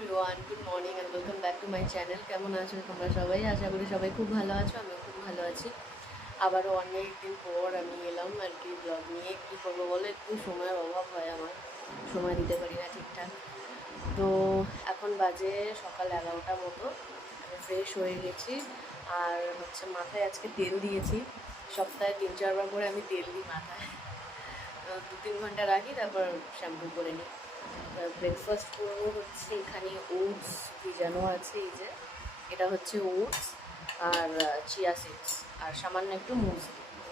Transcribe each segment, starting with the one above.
Everyone, good morning and welcome back to my channel. কেমন আছো তোমরা সবাই? আশা করি সবাই খুব ভালো আছো, আমিও খুব ভালো আছি। আবারও অনেক দিন পর আমি এলাম আর কি ব্লগ নিয়ে। কী করবো বলো, একটু সময়ের অভাব হয় আমার, সময় দিতে পারি না ঠিকঠাক। তো এখন বাজে সকাল 11টার মতো, আমি ফ্রেশ হয়ে গেছি। আর হচ্ছে মাথায় আজকে তেল দিয়েছি, সপ্তাহে 3-4 বার করে আমি তেল দিই মাথায়। 2-3 ঘন্টা রাখি, তারপর শ্যাম্পু করে নিই। ব্রেকফাস্ট করবো হচ্ছে এখানে ওটস ভিজানো আছে, এই যে এটা হচ্ছে ওটস আর চিয়া সিডস আর সামান্য একটু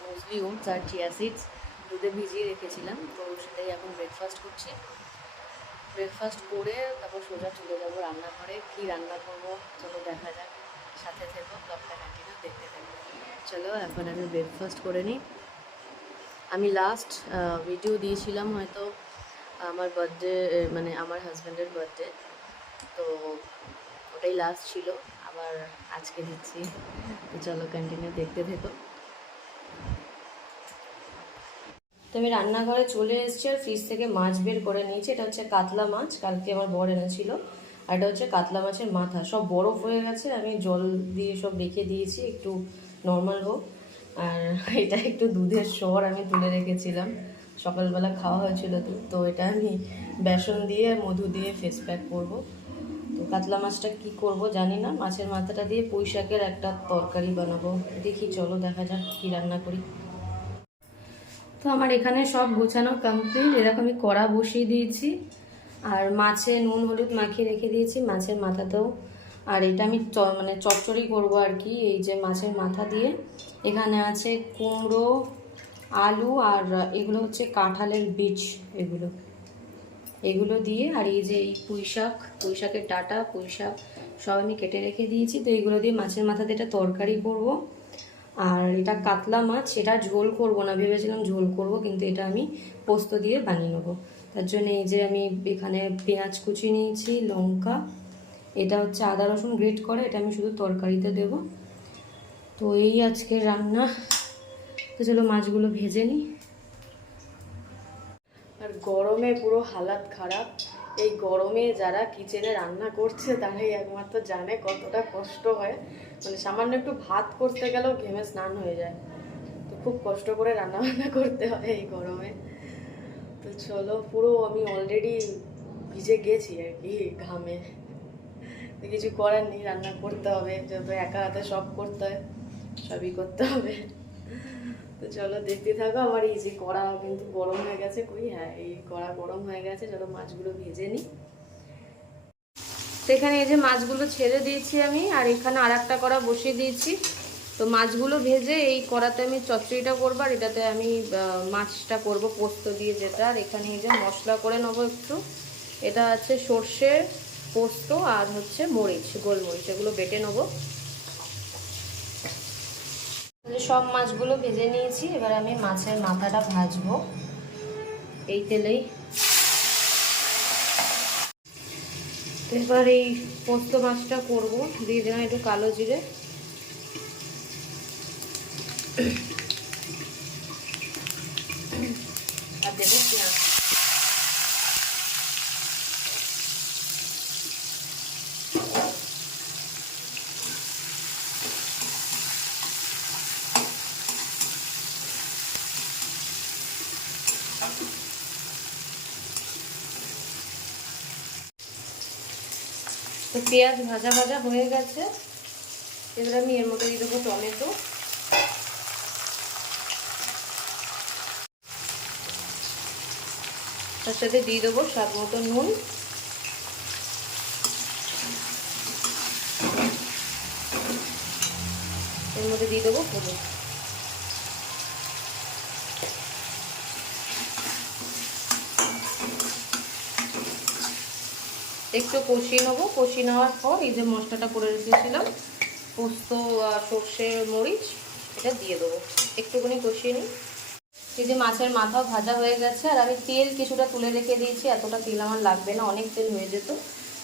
মুসলি ওটস আর চিয়া সিডস দুধে ভিজিয়ে রেখেছিলাম, তো সেটাই এখন ব্রেকফাস্ট করছি। ব্রেকফাস্ট করে তারপর সোজা চলে যাবো রান্নাঘরে। কী রান্না করবো চলো দেখা যাক, সাথে থেকো, ব্লগটা কন্টিনিউ দেখতে থাকবো। চলো এখন আমি ব্রেকফাস্ট করে নিই। আমি লাস্ট ভিডিও দিয়েছিলাম হয়তো আমার বার্থডে, মানে আমার হাজব্যান্ডের বার্থডে, তো ওটাই লাস্ট ছিল, আবার আজকে দিচ্ছি। তো চলো কন্টিনিউ দেখতে থেকো। তো আমি রান্নাঘরে চলে এসেছি আর ফ্রিজ থেকে মাছ বের করে নিয়েছি। এটা হচ্ছে কাতলা মাছ, কালকে আমার বর এনেছিল। আর এটা হচ্ছে কাতলা মাছের মাথা, সব বরফ হয়ে গেছে, আমি জল দিয়ে সব রেখে দিয়েছি একটু নর্মাল হোক। আর এটা একটু দুধের সর আমি তুলে রেখেছিলাম, সকালবেলা খাওয়া হয়েছিল দুধ, তো এটা আমি বেসন দিয়ে মধু দিয়ে ফেস প্যাক করবো। তো কাতলা মাছটা কি করব জানি না, মাছের মাথাটা দিয়ে পুঁই শাকের একটা তরকারি বানাবো। দেখি চলো দেখা যাক কী রান্না করি। তো আমার এখানে সব গোছানো কমপ্লিট, এরকমই কড়া বসিয়ে দিয়েছি আর মাছে নুন হলুদ মাখিয়ে রেখে দিয়েছি মাছের মাথাতেও। আর এটা আমি মানে চচ্চড়ি করবো আর কি, এই যে মাছের মাথা দিয়ে। এখানে আছে কুমড়ো, আলু আর এগুলো হচ্ছে কাঁঠালের বীজ, এগুলো দিয়ে। আর এই যে এই পুঁই শাকের ডাঁটা, পুঁই শাক সব আমি কেটে রেখে দিয়েছি। তো এইগুলো দিয়ে মাছের মাথাতে এটা তরকারি করব। আর এটা কাতলা মাছ, এটা ঝোল করব না, ভেবেছিলাম ঝোল করব, কিন্তু এটা আমি পোস্ত দিয়ে বানিয়ে নেবো। তার জন্য এই যে আমি এখানে পেঁয়াজ কুচি নিয়েছি, লঙ্কা, এটা হচ্ছে আদা রসুন গ্রেট করে, এটা আমি শুধু তরকারিতে দেব। তো এই আজকের রান্না। তো চলো মাছগুলো ভেজে নিই। আর গরমে পুরো হালাত খারাপ। এই গরমে যারা কিচেনে রান্না করছে তারাই একমাত্র জানে কতটা কষ্ট হয়। মানে সামান্য একটু ভাত করতে গেলেও ঘেমে স্নান হয়ে যায়, তো খুব কষ্ট করে রান্না বান্না করতে হয় এই গরমে। তো চলো, পুরো আমি অলরেডি ভিজে গেছি আর কি ঘামে। তো কিছু করার নেই, রান্না করতে হবে, যত একা হাতে সব করতে হয় সবই করতে হবে। তো চলো দেখতে থাকো। আমার এই যে কড়া কিন্তু গরম হয়ে গেছে, কই, হ্যাঁ এই কড়া গরম হয়ে গেছে, চলো মাছগুলো ভেজে নিই। তো এখানে এই যে মাছগুলো ছেড়ে দিয়েছি আমি, আর এখানে আর একটা কড়া বসিয়ে দিয়েছি। তো মাছগুলো ভেজে এই কড়াতে আমি চচ্চড়িটা করবো, আর এটাতে আমি মাছটা করব পোস্ত দিয়ে যেটা। আর এখানে এই যে মশলা করে নেবো একটু, এটা আছে সর্ষে, পোস্ত আর হচ্ছে মরিচ, গোলমরিচ, এগুলো বেটে নেবো। সব মাছগুলো ভেজে নিয়েছি, এবার আমি মাছের মাথাটা ভাজবো এই তেলেই। এবার এই পোস্ত মাছটা করবো, দিয়ে দিলাম একটু কালো জিরে, আর দেবো পেঁয়াজ। তো পেঁয়াজ ভাজা ভাজা হয়ে গেছে, এবার আমি এর মধ্যে দিয়ে দেবো টমেটো, তার সাথে দিয়ে দেবো স্বাদ মতো নুন, এর মধ্যে দিয়ে দেবো হলুদ। একটু কষিয়ে নেবো, কষিয়ে নেওয়ার পর এই যে মশলাটা করে রেখেছিলাম পোস্ত সর্ষে মরিচ, এটা দিয়ে দেবো, একটুখানি কষিয়ে নিই। এই যে মাছের মাথাও ভাজা হয়ে গেছে, আর আমি তেল কিছুটা তুলে রেখে দিয়েছি, এতটা তেল আমার লাগবে না, অনেক তেল হয়ে যেত।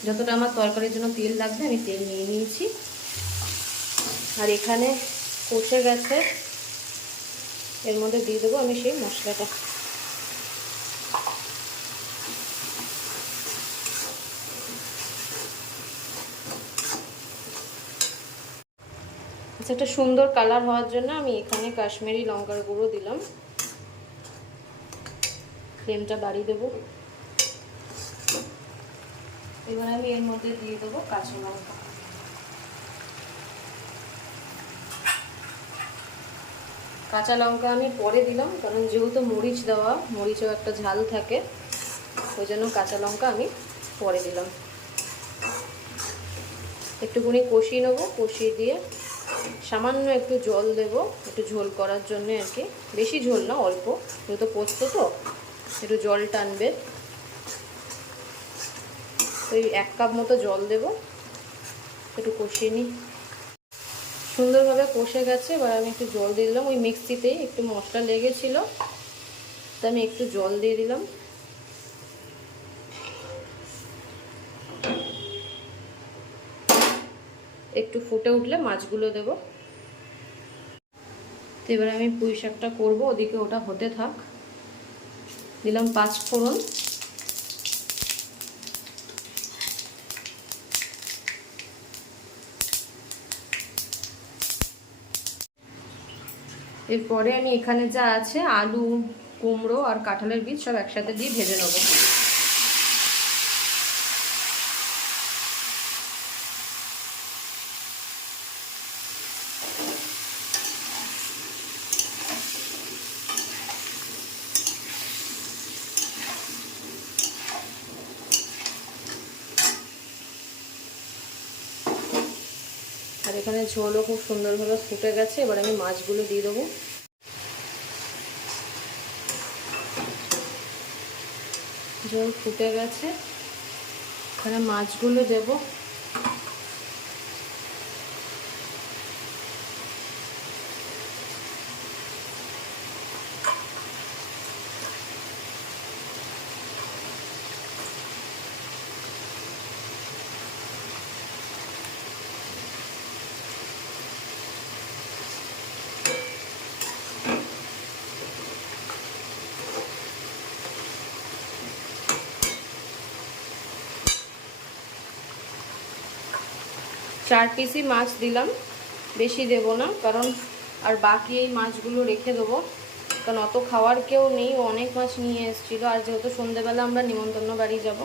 যতটা আমার তরকারির জন্য তেল লাগবে আমি তেল নিয়ে নিয়েছি। আর এখানে কষে গেছে, এর মধ্যে দিয়ে দেবো আমি সেই মশলাটা। আচ্ছা, একটা সুন্দর কালার হওয়ার জন্য আমি এখানে কাশ্মীরি লঙ্কার গুঁড়ো দিলাম। ফ্লেমটা বাড়িয়ে দেবো। এবার আমি এর মধ্যে দিয়ে দেবো কাঁচা লঙ্কা। কাঁচা লঙ্কা আমি পরে দিলাম, কারণ যেহেতু মরিচ দেওয়া, মরিচেও একটা ঝাল থাকে, ওই জন্য কাঁচা লঙ্কা আমি পরে দিলাম। একটুখানি কষিয়ে নেবো, কষিয়ে দিয়ে সামান্য একটু জল দেব, একটু ঝোল করার জন্য আর কি, বেশি ঝোল না, অল্প, যেহেতু পোস্ত তো একটু জল টানবে। ওই 1 কাপ মতো জল দেব, একটু কষিয়ে নিই। সুন্দরভাবে কষে গেছে, এবার আমি একটু জল দিয়ে দিলাম। ওই মিক্সিতেই একটু মশলা লেগেছিল, তো আমি একটু জল দিয়ে দিলাম। একটু ফুটে উঠলে মাছগুলো দেব। তো এবার আমি পুঁই শাকটা করবো, ওদিকে ওটা হতে থাক। দিলাম 5 ফোড়ন, এরপরে আমি এখানে যা আছে আলু, কুমড়ো আর কাঁঠালের বীজ সব একসাথে দিয়ে ভেজে নেব। আর এখানে ঝোলও খুব সুন্দরভাবে ফুটে গেছে, এবার আমি মাছগুলো দিয়ে দেবো। ঝোল ফুটে গেছে, এখানে মাছগুলো দেব। চার পিসই মাছ দিলাম, বেশি দেব না, কারণ আর বাকি এই মাছগুলো রেখে দেবো, কারণ অত খাওয়ার কেউ নেই, অনেক মাছ নিয়ে এসেছিলো। আর যেহেতু সন্ধ্যেবেলা আমরা নিমন্ত্রণ বাড়ি যাব,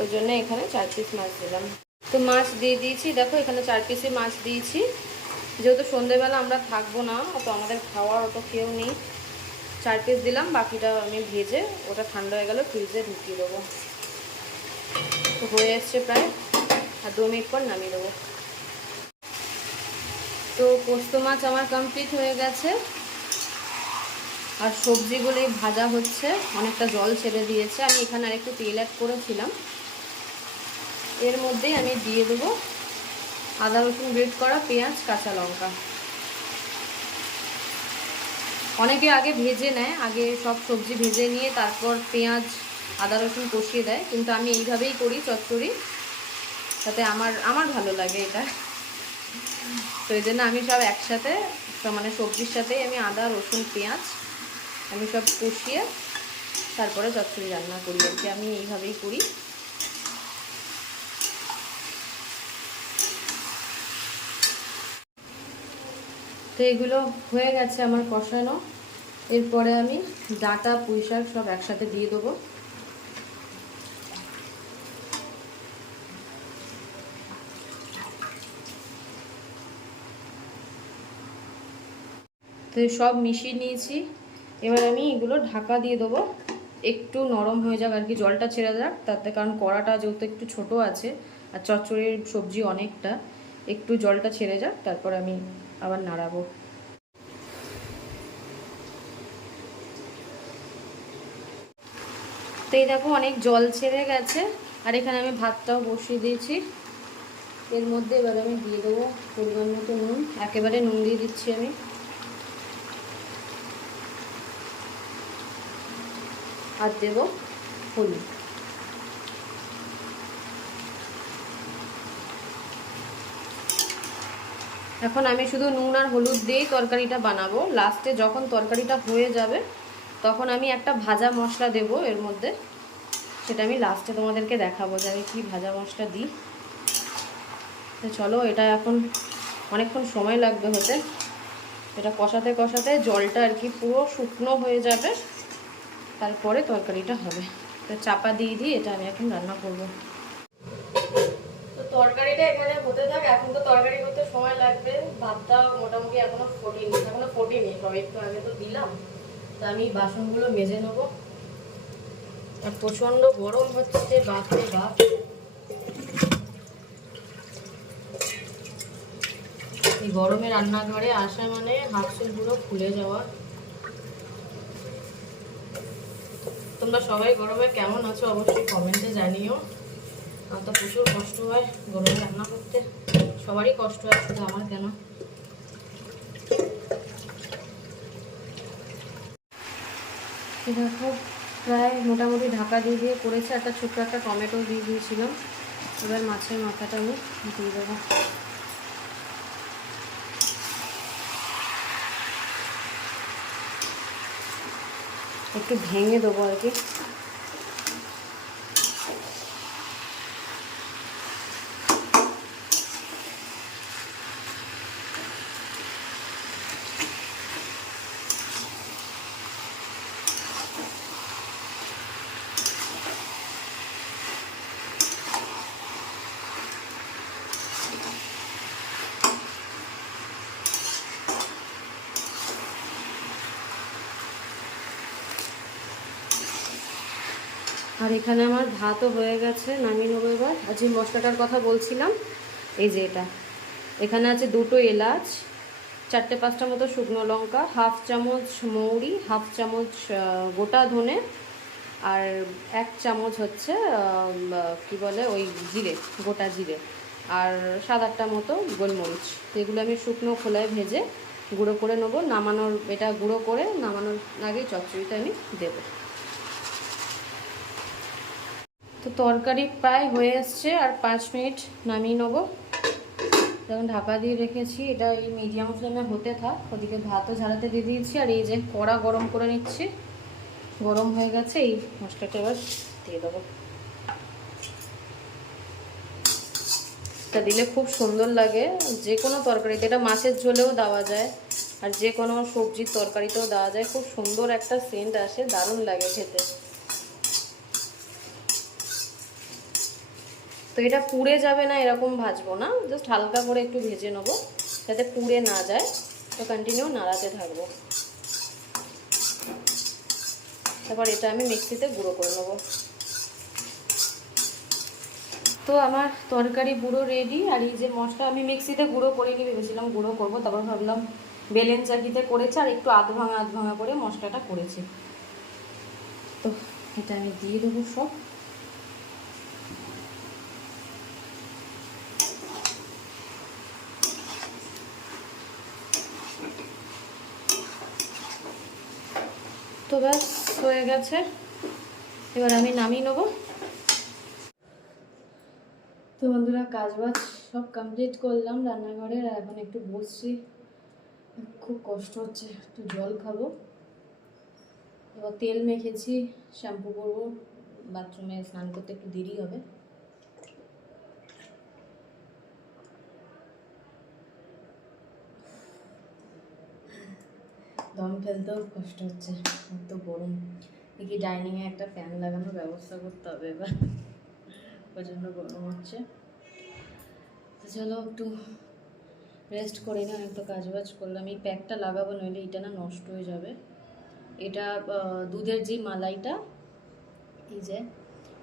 ওই জন্য এখানে 4 পিস মাছ দিলাম। তো মাছ দিয়ে দিয়েছি, দেখো এখানে 4 পিসই মাছ দিয়েছি। যেহেতু সন্ধ্যেবেলা আমরা থাকবো না, তো আমাদের খাওয়ার অত কেউ নেই, 4 পিস দিলাম। বাকিটা আমি ভেজে ওটা ঠান্ডা হয়ে গেলে ফ্রিজে ঢুকিয়ে দেবো। তো হয়ে এসছে প্রায়, আর 2 মিনিট পর নামিয়ে দেবো। তো পোস্ত মাছ আমার কমপ্লিট হয়ে গেছে, আর সবজিগুলোই ভাজা হচ্ছে, অনেকটা জল ছেড়ে দিয়েছে। আমি এখানে আর একটু তেল অ্যাড করেছিলাম। এর মধ্যেই আমি দিয়ে দেবো আদা রসুন গ্রেট করা, পেঁয়াজ, কাঁচা লঙ্কা। অনেকে আগে ভেজে নেয়, আগে সব সবজি ভেজে নিয়ে তারপর পেঁয়াজ আদা রসুন কষিয়ে দেয়, কিন্তু আমি এইভাবেই করি চচ্চড়ি, তাতে আমার ভালো লাগে এটা। তো এই জন্য আমি সব একসাথে, মানে সবজির সাথেই আমি আদা রসুন পেঁয়াজ আমি সব কষিয়ে তারপরে চচ্চড়ি রান্না করি আর কি, আমি এইভাবেই করি। তো এগুলো হয়ে গেছে আমার কষানো। এরপরে আমি ডাঁটা পুঁই শাক সব একসাথে দিয়ে দেবো। তো সব মিশিয়ে নিয়েছি, এবার আমি এগুলো ঢাকা দিয়ে দেবো, একটু নরম হয়ে যাক আর কি, জলটা ছেড়ে যাক তাতে, কারণ কড়াটা যেহেতু একটু ছোট আছে আর চচ্চড়ির সবজি অনেকটা, একটু জলটা ছেড়ে যাক, তারপর আমি আবার নাড়াবো। তো এই দেখো অনেক জল ছেড়ে গেছে, আর এখানে আমি ভাতটাও বসিয়ে দিয়েছি। এর মধ্যে এবার আমি দিয়ে দেবো পরিমাণ মতো নুন, একেবারে নুন দিয়ে দিচ্ছি আমি। আর দেব হলুদ। এখন আমি শুধু নুন আর হলুদ দিয়েই তরকারিটা বানাবো। লাস্টে যখন তরকারিটা হয়ে যাবে তখন আমি একটা ভাজা মশলা দেব এর মধ্যে, সেটা আমি লাস্টে তোমাদেরকে দেখাবো যে আমি কী ভাজা মশলা দিই। তো চলো এটা এখন অনেকক্ষণ সময় লাগবে হতে। এটা কষাতে কষাতে জলটা আর কি পুরো শুকনো হয়ে যাবে, তারপরে তরকারিটা হবে। তো চাপা দিয়ে দিয়ে এটা আমি এখন রান্না করব। তো তরকারিটা এখানে হতে থাক। এখন তো তরকারি করতে সময় লাগবে। ভাতটা মোটামুটি এখনো ফোটেনি, সব একটু আগে তো দিলাম। তো আমি বাসনগুলো মেজে নেবো। আর প্রচন্ড গরম হচ্ছে, বাপরে বাপ। এই গরমে রান্নাঘরে আসা মানে হাত চুলগুলো ফুলে যাওয়া। তোমরা সবাই গরমে কেমন আছো অবশ্যই কমেন্টে জানিও। আমার তো প্রচুর কষ্ট হয় গরমে রান্না করতে, সবারই কষ্ট হয়, শুধু আমার কেন। দেখো প্রায় মোটামুটি ঢাকা দিয়ে দিয়ে করেছে। একটা ছোট্ট একটা টমেটো দিয়ে দিয়েছিলাম। এবার মাছের মাথাটা আমি দিয়ে দেবো। একটু ভেঙে দেবো আর কি। আর এখানে আমার ভাতও হয়ে গেছে, নামিয়ে নেবো এবার। আর যে মশলাটার কথা বলছিলাম, এই যে এটা, এখানে আছে 2টো এলাচ, 4-5টা মতো শুকনো লঙ্কা, হাফ চামচ মৌরি, হাফ চামচ গোটা ধনে, আর 1 চামচ হচ্ছে কি বলে ওই জিরে, গোটা জিরে, আর 7-8টা মতো গোলমরিচ। তো এগুলো আমি শুকনো খোলায় ভেজে গুঁড়ো করে নেবো। এটা গুঁড়ো করে নামানোর আগেই চচ্চড়িটা আমি দেবো। তো তরকারি প্রায় হয়ে এসছে, আর 5 মিনিট নামিয়ে নেবো। যখন ঢাকা দিয়ে রেখেছি, এটা এই মিডিয়াম ফ্লেমে হতে থাক। ওদিকে ভাতও ঝাড়াতে দিয়ে দিয়েছি, আর এই যে কড়া গরম করে নিচ্ছি। গরম হয়ে গেছে, এই মশলাটা এবার দিয়ে দেবো। এটা দিলে খুব সুন্দর লাগে যে কোনো তরকারিতে। এটা মাছের ঝোলেও দেওয়া যায়, আর যে কোনো সবজির তরকারিতেও দেওয়া যায়। খুব সুন্দর একটা সেন্ট আসে, দারুণ লাগে খেতে। তো এটা পুড়ে যাবে না এরকম ভাজবো না, জাস্ট হালকা করে একটু ভেজে নেবো যাতে পুড়ে না যায়। তো কন্টিনিউ নাড়াতে থাকবো। তারপর এটা আমি মিক্সিতে গুঁড়ো করে নেবো। তো আমার তরকারি পুরো রেডি। আর এই যে মশলা আমি মিক্সিতে গুঁড়ো করে নিয়ে ভেবেছিলাম গুঁড়ো করবো, তারপর ভাবলাম বেলেন চাকিতে করেছি, আর একটু আধ ভাঙা করে মশলাটা করেছি। তো এটা আমি দিয়ে দেবো সব। তো ব্যাস হয়ে গেছে, এবার আমি নামিয়ে নেবো। তো বন্ধুরা, কাজবাজ সব কমপ্লিট করলাম রান্নাঘরের, আর এখন একটু বসছি। খুব কষ্ট হচ্ছে, একটু জল খাবো। এবার তেল মেখেছি, শ্যাম্পু করবো, বাথরুমে স্নান করতে একটু দেরি হবে। দম ফেলতেও কষ্ট হচ্ছে, এত গরম। দেখি ডাইনিংয়ে একটা ফ্যান লাগানোর ব্যবস্থা করতে হবে এবার, প্রচণ্ড গরম হচ্ছে। তো চলো একটু রেস্ট করে নিই, অনেক তো কাজবাজ করলাম। এই প্যাকটা লাগাবো, নইলে এটা না নষ্ট হয়ে যাবে। এটা দুধের যে মালাইটা, এই যে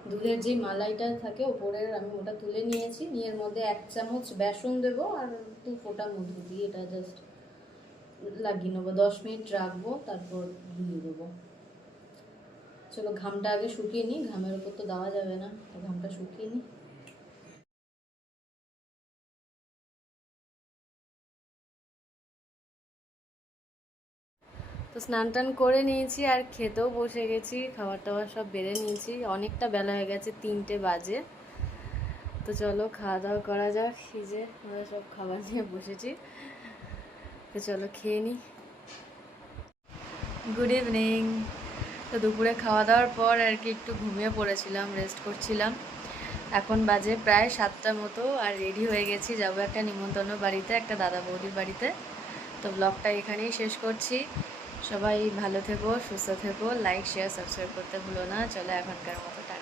দুধের যে মালাইটা থাকে ওপরের, আমি ওটা তুলে নিয়েছি। এর মধ্যে 1 চামচ বেসন দেবো, আর 2 ফোঁটা মধু দিয়ে এটা জাস্ট লাগিয়ে নেবো। 10 মিনিট রাখবো, তারপর ধুয়ে দেবো। চলো ঘামটা আগে শুকিয়ে নিই, ঘামের উপর তো দেওয়া যাবে না, তো ঘামটা শুকিয়ে নিই। তো স্নান টান করে নিয়েছি, আর খেতেও বসে গেছি। খাবার টাবার সব বেড়ে নিয়েছি, অনেকটা বেলা হয়ে গেছে, 3টে বাজে। তো চলো খাওয়া দাওয়া করা যাক। এই যে আমরা সব খাবার নিয়ে বসেছি, তো চলো খেয়ে নিই। Good evening. তো দুপুরে খাওয়া দাওয়ার পর আর কি একটু ঘুমিয়ে পড়েছিলাম, রেস্ট করছিলাম। এখন বাজে প্রায় 7টা মতো, আর রেডি হয়ে গেছি, যাবো একটা নিমন্ত্রণ বাড়িতে, একটা দাদা বৌদির বাড়িতে। তো ব্লগটা এখানেই শেষ করছি। সবাই ভালো থেকো, সুস্থ থেকো, লাইক শেয়ার সাবস্ক্রাইব করতে ভুলো না। চলো এখনকার মতো টাটা।